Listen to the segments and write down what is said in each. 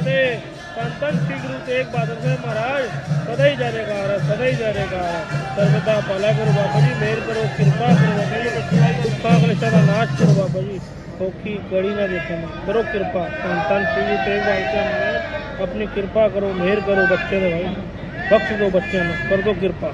ਫਤਿਹ ਧੰਨ ਧੰਨ ਸ੍ਰੀ ਗੁਰੂ ਤੇਗ ਬਹਾਦਰ ਸਾਹਿਬ ਮਹਾਰਾਜ ਸਦਾ ਹੀ ਜਾਣੇਗਾ ਸਦਾ ਹੀ ਜਾਣੇਗਾ ਸਰਬਦਾ ਭਲਾ ਕਰੋ ਬਾਬਾ ਜੀ ਮਿਹਰ ਕਰੋ ਕਿਰਪਾ ਕਰੋ ਬਾਬਾ ਜੀ ਦੁੱਖਾਂ ਕਲੇਸ਼ਾਂ ਦਾ ਨਾਸ਼ ਕਰੋ ਬਾਬਾ ਜੀ ਔਖੀ ਕੜੀ ਨਾ ਦੇਖਣ ਕਰੋ ਕਿਰਪਾ ਧੰਨ ਧੰਨ ਸ੍ਰੀ ਗੁਰੂ ਤੇਗ ਬਹਾਦਰ ਸਾਹਿਬ ਮਹਾਰਾਜ ਆਪਣੀ ਕਿਰਪਾ ਕਰੋ ਮਿਹਰ ਕਰੋ ਬੱਚੇ ਦੇ ਭਾਈ ਬਖਸ਼ ਦਿਓ ਬੱਚਿਆਂ ਨੂੰ ਕਰ ਦਿਓ ਕਿਰਪਾ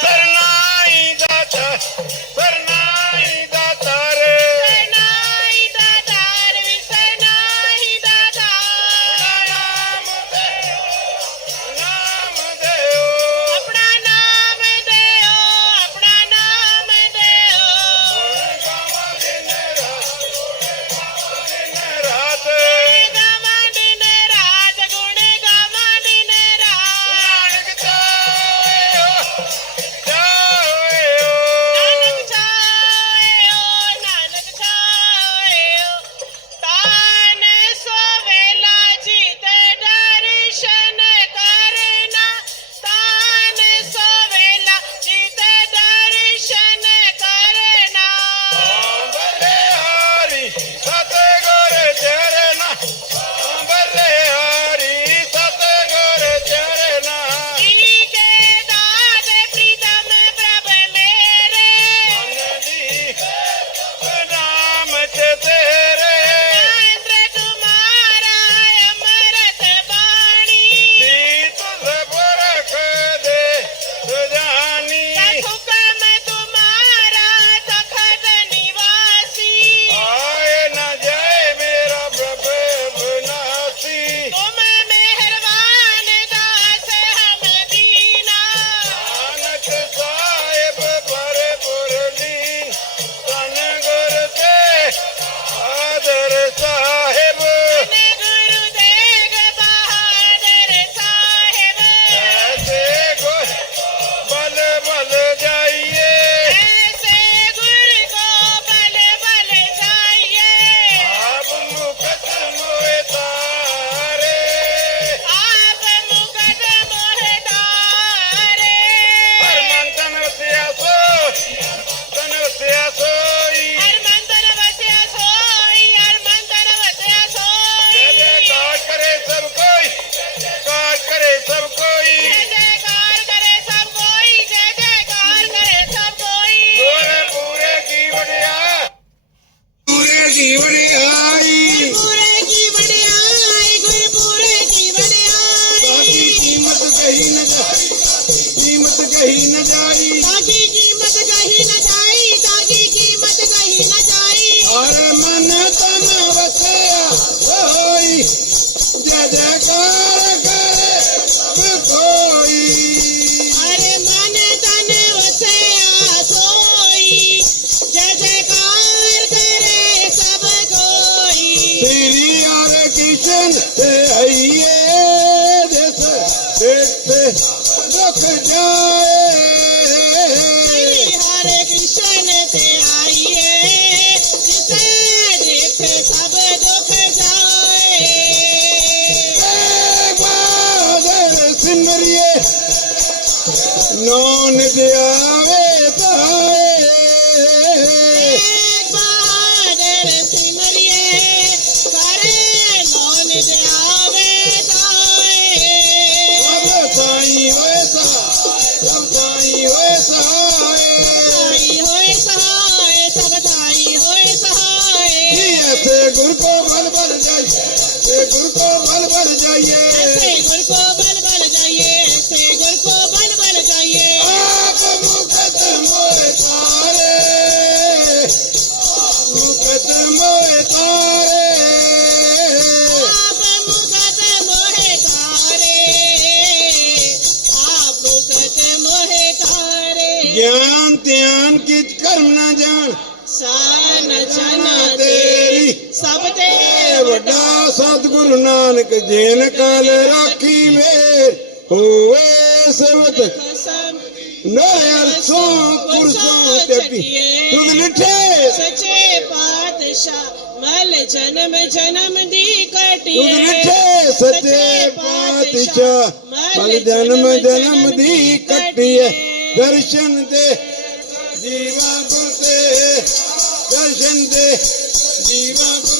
Better कहीं न जाई India. ਨਾਨਕ ਜੇਨ ਕਾਲ ਰਾਖੀ ਮੇਰ ਹੋਵੇ ਸਬਤ ਨਾ ਅਰਸੋ ਪੁਰਸੋ ਤੇ ਪੀ ਤੁਮ ਨਿਠੇ ਸੱਚੇ ਪਾਤਸ਼ਾਹ ਮਲ ਜਨਮ ਜਨਮ ਦੀ ਕਟੀ ਤੁਮ ਨਿਠੇ ਸੱਚੇ ਪਾਤਸ਼ਾਹ ਮਲ ਜਨਮ ਜਨਮ ਦੀ ਕਟੀ ਦਰਸ਼ਨ ਦੇ ਜੀਵਾ ਬੁਤੇ ਦਰਸ਼ਨ ਦੇ ਜੀਵਾ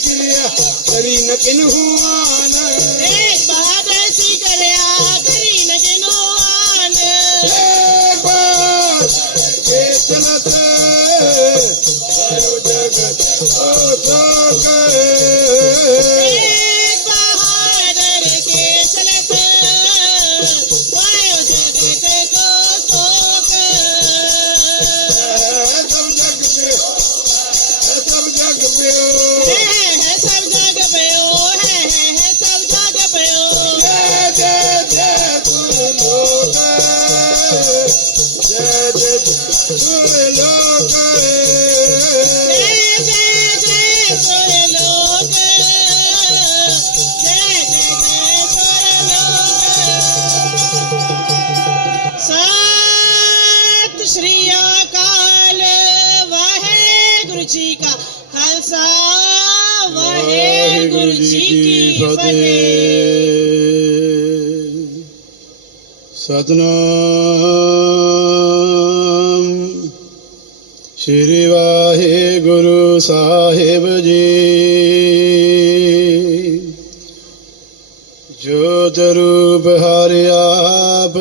किया न किन हुआ। ਸਤਨਾਮ। ਸ੍ਰੀ ਵਾਹਿਗੁਰੂ ਸਾਹਿਬ ਜੀ। ਜੋਤ ਰੂਪ ਹਰਿ ਆਪ,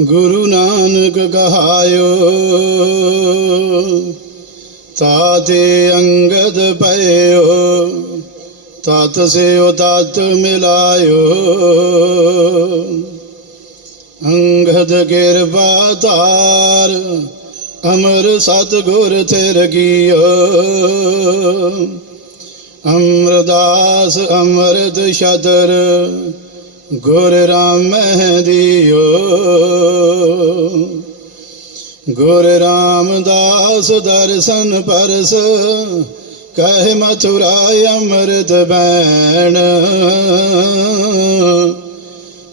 ਗੁਰੂ ਨਾਨਕ ਕਹਾਇਓ। ਤਾਤੇ ਅੰਗਦ ਪਇਓ, ਤਤ ਸੇ ਤਤ ਮਿਲਾਇਓ। ਅੰਗਦ ਕਿਰਪਾ ਤਾਰ ਅਮਰ ਸਤ ਗੁਰ ਤੇ ਰਗੀਓ ਅਮਰਦਾਸ ਅਮਰਤ ਸ਼ਦਰ ਗੁਰ ਰਾਮ ਦਿਓ ਗੁਰ ਰਾਮਦਾਸ ਦਰਸ਼ਨ ਪਰਸ, ਕਹਿ ਮਥੁਰਾ ਅਮਰਤ ਬੈਣ।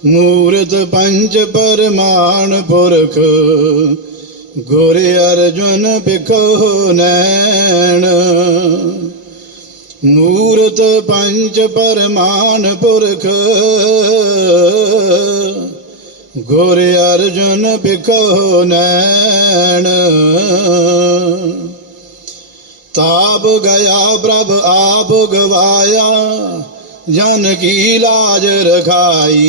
ਮੂਰਤ ਪੰਜ ਪਰਮਾਨ ਪੁਰਖ, ਗੁਰ ਅਰਜਨ ਬਿਖੋ ਨੈਣ। ਮੂਰਤ ਪੰਜ ਪਰਮਾਨ ਪੁਰਖ, ਗੁਰ ਅਰਜਨ ਬਿਖੋ ਨੈਣ। ਤਾਬ ਗਿਆ ਪ੍ਰਭ, ਆਪ ਗਵਾਇਆ ਜਨ ਕੀ ਲਾਜ ਰਖਾਈ।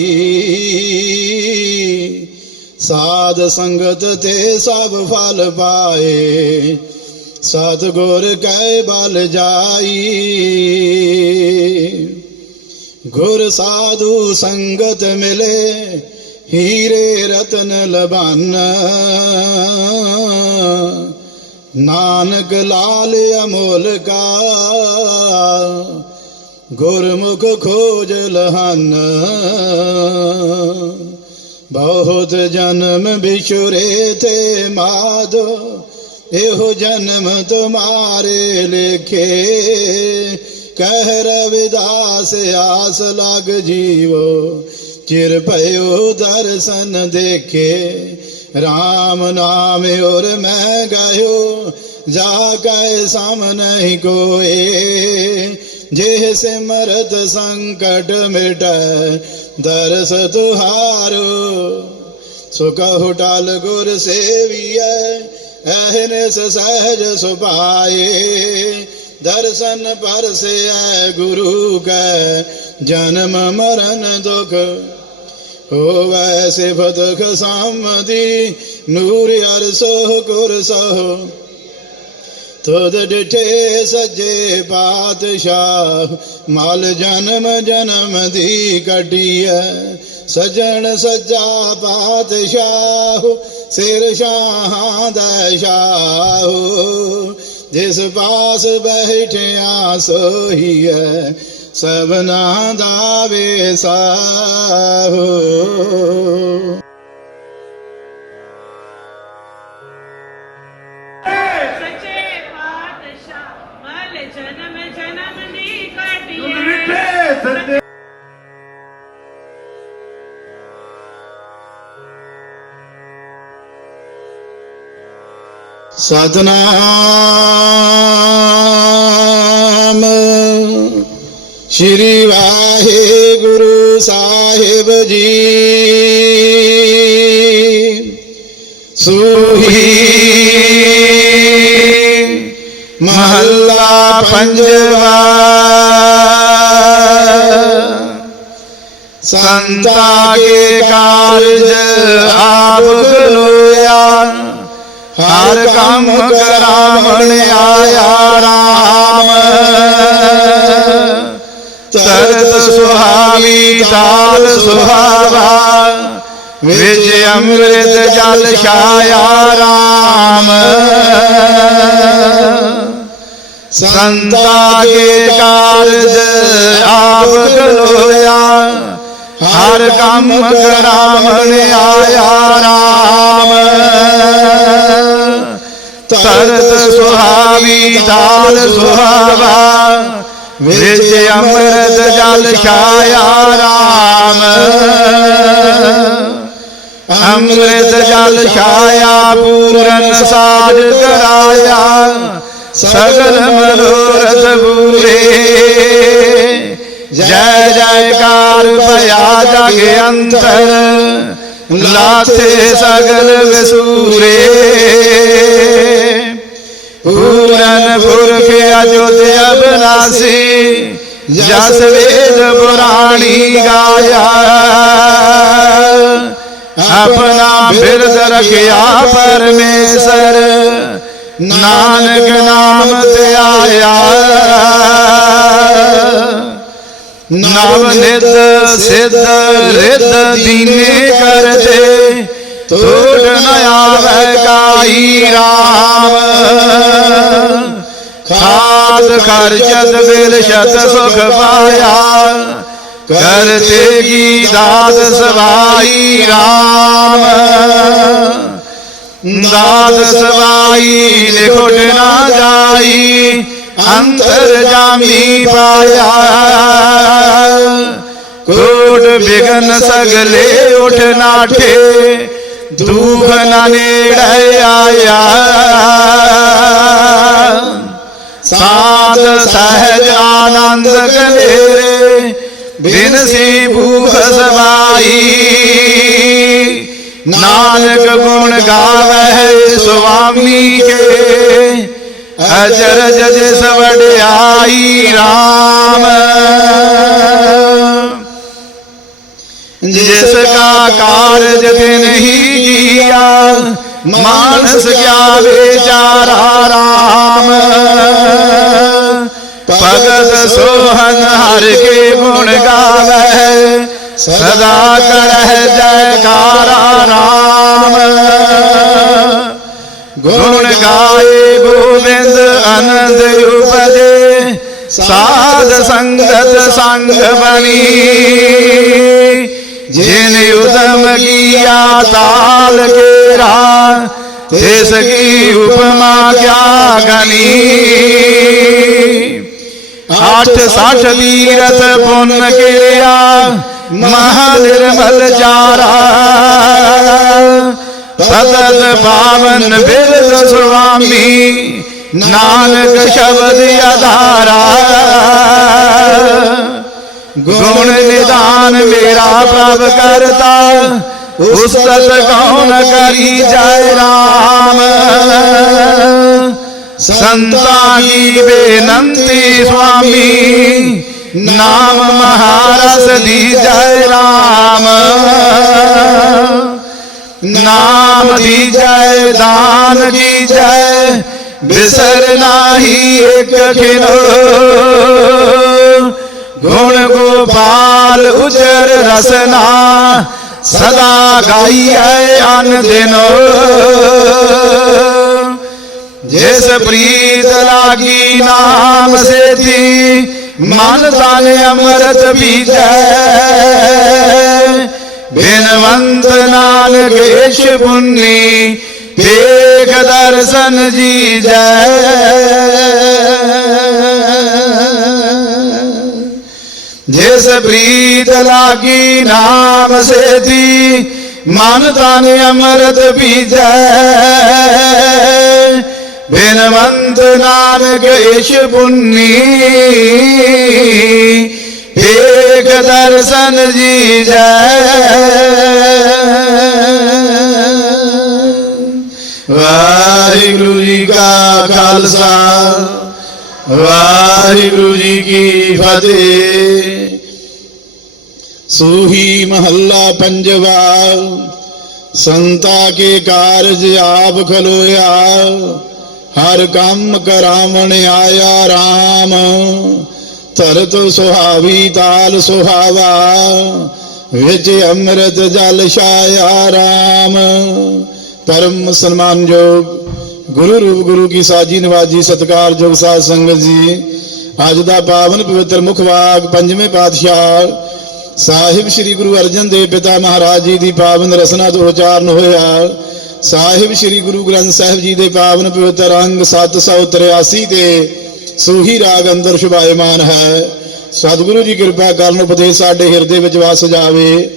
ਸਾਧ ਸੰਗਤ ਤੇ ਸਭ ਫਲ ਪਾਏ। ਸਤਿਗੁਰ ਕੈ ਬਲ ਜਾਈ। ਗੁਰ ਸਾਧੂ ਸੰਗਤ ਮਿਲੇ, ਹੀਰੇ ਰਤਨ ਲਬਨ। ਨਾਨਕ ਲਾਲ ਅਮੋਲ ਕਾ ਗੁਰਮੁਖ ਖੋਜ ਲਹਨ। ਬਹੁਤ ਜਨਮ ਵਿਛੁਰੇ ਤੇ ਮਾਧੋ ਇਹੋ ਜਨਮ ਤੁਮਾਰੇ ਲਿਖੇ। ਕਹਿ ਰਵਿਦਾਸ, ਆਸ ਲਗ ਜੀਵੋ, ਚਿਰ ਭਇਓ ਦਰਸ਼ਨ ਦੇਖੇ। RAM ਨਾਮ ਔਰ ਮੈਂ ਗਾਇਓ, ਜਾ ਕੈ ਸਮ ਨਹੀਂ ਕੋਏ। ਜੇ ਸਿਮਰਤ ਸੰਕਟ ਮਿਟੈ ਦਰਸ ਤੁਹਾਰੋ ਸੋ ਕਹੋ ਟਲ ਗੁਰ ਸੇਵੀਐ ਐਹਨਿਸ ਸਹਿਜ ਸੁਭਾਏ ਦਰਸ਼ਨ ਪਰਸਿਐ ਗੁਰੂ ਕੈ ਜਨਮ ਮਰਨ ਦੁਖ ਹੋਵੈ ਸਿਫਤ ਖਸਾਮਦੀ ਨੂਰ ਅਰਸੋ ਕੁਰ ਸੋ ਤੁਧ ਡਿਠੇ ਸੱਜੇ ਪਾਤਸ਼ਾਹ ਮਾਲ ਜਨਮ ਜਨਮ ਦੀ ਕਟੀਐ ਸਜਣ ਸੱਜਾ ਪਾਤਸ਼ਾਹ ਸਿਰ ਸ਼ਾਹਾਂ ਦਾ ਸ਼ਾਹ। ਜਿਸ ਪਾਸ ਬੈਠਿਆ ਸੋਹੀਐ, ਸਭਨਾ ਦਾ ਵੇਸਾਹੋ ਸਤਨਾਮ। ਸ਼੍ਰੀ ਵਾਹਿਗੁਰੂ ਸਾਹਿਬ ਜੀ। ਸੋਹੀ ਮਹੱਲਾ ਪੰਜਵਾ। ਸੰਤਾ ਕੇ ਕਾਰਜ ਆਪ ਗਲੋਇਆ ਹਰ ਕੰਮ ਕਰਾਵਣ ਆਇਆ ਰਾਮ। ਤਰਤ ਸੁਹਾਵੀ ਤਾਲ ਸੁਹਾਵਾ, ਵਿੱਚ ਅੰਮ੍ਰਿਤ ਜਲ ਛਾਇਆ ਰਾਮ। ਸੰਤਾ ਕੇ ਕਾਰਜ ਆਪ ਗਲੋਇਆ ਹਰ ਕੰਮ ਕਰਾਵਣ ਆਇਆ ਰਾਮ। ਤਰਤ ਸੁਹਾਵੀ ਤਾਲ ਸੁਹਾਵਾ ਵਿੱਚ ਅੰਮ੍ਰਿਤ ਜਲ ਛਾਇਆ ਰਾਮ। ਅੰਮ੍ਰਿਤ ਜਲ ਛਾਇਆ ਪੂਰਨ ਸਾਜ ਕਰਾਇਆ ਸਗਲ ਮਨੋਰਥ ਪੂਰੇ। ਜੈ ਜੈਕਾਰ ਭਇਆ ਜਗ ਅੰਤਰ। ਲਾਥੇ ਸਗਲ ਵਿਸੂਰੇ। ਪੂਰਨ ਪੁਰਖ ਅਜੁਤ ਅਬਨਾਸੀ ਜਸ ਵੇਦ ਪੁਰਾਣੀ ਗਾਇਆ। ਆਪਣਾ ਬਿਰਦ ਰਖਿਆ ਪਰਮੇਸ਼ਰ ਨਾਨਕ ਨਾਮ ਤੇ ਆਇਆ। ਨਵ ਨਿਤ ਸਿੱਧ, ਰਿੱਧ ਦੀਨੇ ਕਰਤੇ ਤੋੜ ਨ ਆਵੈ ਕਾਈ ਰਾਮ। ਖਾਦ ਖਰਚਤ ਬਿਲ ਸ਼ਤ ਸੁਖ ਪਾਇਆ। ਕਰਤੇ ਕੀ ਦਾਤ ਸਵਾਈ ਰਾਮ। ਦਾਤ ਸਵਾਈ ਲਿਖਟ ਨਾ ਜਾਈ, ਅੰਤਰ ਜਾਮੀ ਪਾਇਆ। ਕੋਟ ਬਿਗਨ ਸਗਲੇ ਉਠ ਨਾਠੇ, ਦੁਖ ਨਾ ਨੇੜੇ ਆਇਆ। ਸਾਧ ਸਹਿਜ ਆਨੰਦ ਕਲੇਰੇ, ਬਿਨ ਸੀ ਭੂਖ ਸਮਾਈ ਨਾਨਕ ਗੁਣ ਗਾਵੇ ਸੁਆਮੀ ਕੇ, ਅਜਰ ਜਿਸ ਵਡਿਆਈ RAM ਜਿਸ ਕਾ ਕਾਰਜ ਤਿਨ ਹੀ ਕੀਆ, ਮਾਨਸ ਕਿਆ ਵਿਚਾਰਾ ਰਾਮ। ਭਗਤ ਸੋਹਨ ਹਰ ਕੇ ਗੁਣ ਗਾਵੇ, ਸਦਾ ਕਰਹਿ ਜੈਕਾਰਾ RAM ਗੁਣ ਗਾਏ ਗੋਬਿੰਦ ਅਨੰਦ ਉਪਜੇ ਸਾਧ ਸੰਗਤ ਸੰਗ ਬਣੀ। ਜਿਨ ਉਦਮ ਕੀਆ ਤਾਲ ਕੇਰਾ ਤਿਸ ਕੀ ਉਪਮਾ ਕਿਆ ਗਨੀ। ਆਠ ਸਾਠ ਤੀਰਥ ਪੁੰਨ ਕਿਰਿਆ, ਮਹਾ ਨਿਰਮਲ ਚਾਰਾ। ਸਤਤ ਪਾਵਨ ਬਿਰਦ ਸੁਆਮੀ, ਨਾਨਕ ਸ਼ਬਦ ਆਧਾਰਾ ਗੁਣ ਨਿਦਾਨ ਮੇਰਾ ਪ੍ਰਭ ਕਰਤਾ ਉਸਤਤ ਕੌਣ ਕਰੀ ਜੈ ਰਾਮ। ਸੰਤਾਂ ਕੀ ਬੇਨੰਤੀ ਸੁਆਮੀ, ਨਾਮ ਮਹਾਰਸ ਦੀ ਜੈ ਰਾਮ। ਨਾਮ ਦੀ ਜੈ, ਦਾਨ ਦੀ ਜੈ, ਬਿਸਰ ਨਾਹੀ ਇੱਕ ਖਿਨੋ ਗੁਣ ਗੋਪਾਲ ਉਜਰ ਰਸਨਾ, ਸਦਾ ਗਾਈਐ ਅਨ ਦਿਨੋ। ਜਿਸ ਪ੍ਰੀਤ ਲਾਗੀ ਨਾਮ ਸੇਤੀ, ਮਨ ਤਨ ਅੰਮ੍ਰਿਤ ਪੀਜੈ ਬਿਨਵੰਤ ਨਾਨਕ ਏਸ਼ ਪੁੰਨੀ ਵੇਖ ਦਰਸ਼ਨ ਜੀਜੈ। ਜਿਸ ਪ੍ਰੀਤ ਲਾਗੀ ਨਾਮ ਸੇਤੀ, ਮਨ ਤਨ ਅੰਮ੍ਰਿਤ ਪੀਜੈ। ਬਿਨਵੰਤ ਨਾਨਕ ਈਸ਼ ਪੁੰਨੀ, ਏਕ ਦਰਸ਼ਨ ਜੀਜੈ। ਵਾਹਿਗੁਰੂ ਜੀ ਕਾ ਖਾਲਸਾ, ਵਾਹਿਗੁਰੂ ਜੀ ਕੀ ਫਤਿਹ। ਸੂਹੀ ਮਹੱਲਾ ਪੰਜਵਾ, ਸੰਤਾ ਕੇ ਕਾਰਜ ਆਪ ਖਲੋਇਆ, ਹਰ ਕੰਮ ਕਰਾਵਣ ਆਇਆ RAM ਧਰਤ ਸੁਹਾਵੀ ਤਾਲ ਸੁਹਾਵਾ, ਵਿੱਚ ਅੰਮ੍ਰਿਤ ਜਲ ਛਾਇਆ RAM ਪਰਮ ਸਨਮਾਨਯੋਗ ਗੁਰੂ ਰੂਪ ਗੁਰੂ ਕੀ ਸਾਜੀ ਨਵਾਜੀ ਸਤਕਾਰਯੋਗ ਸਾਧ ਸੰਗਤ ਜੀ, ਅੱਜ ਦਾ ਪਾਵਨ ਪਵਿੱਤਰ ਮੁਖ ਵਾਕ ਪੰਜਵੇਂ ਪਾਤਸ਼ਾਹ ਸਾਹਿਬ ਸ੍ਰੀ ਗੁਰੂ ਅਰਜਨ ਦੇਵ ਪਿਤਾ ਮਹਾਰਾਜ ਜੀ ਦੀ ਪਾਵਨ ਰਸਨਾ ਤੋਂ ਉਚਾਰਨ ਹੋਇਆ। ਸਾਹਿਬ ਸ੍ਰੀ ਗੁਰੂ ਗ੍ਰੰਥ ਸਾਹਿਬ ਜੀ ਦੇ ਪਾਵਨ ਪਵਿੱਤਰ ਅੰਗ 783 ਤੇ ਸੂਹੀ ਰਾਗ ਅੰਦਰ ਸ਼ੁਭਾਇਮਾਨ ਹੈ। ਸਤਿਗੁਰੂ ਜੀ ਕਿਰਪਾ ਕਰਨ ਉਪਦੇਸ਼ ਸਾਡੇ ਹਿਰਦੇ ਵਿੱਚ ਵਸ ਜਾਵੇ।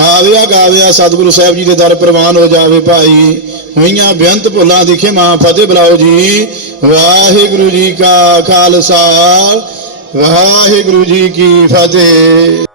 ਆਵਿਆ ਗਾਵਿਆ ਸਤਿਗੁਰੂ ਸਾਹਿਬ ਜੀ ਦੇ ਦਰ ਪ੍ਰਵਾਨ ਹੋ ਜਾਵੇ ਭਾਈ। ਹੋਈਆਂ ਬੇਅੰਤ ਭੁੱਲਾਂ ਦੀ ਖਿਮਾ ਫਤਿਹ ਬੁਲਾਓ ਜੀ। ਵਾਹਿਗੁਰੂ ਜੀ ਕਾ ਖਾਲਸਾ। ਵਾਹਿਗੁਰੂ ਜੀ ਕੀ ਫਤਿਹ।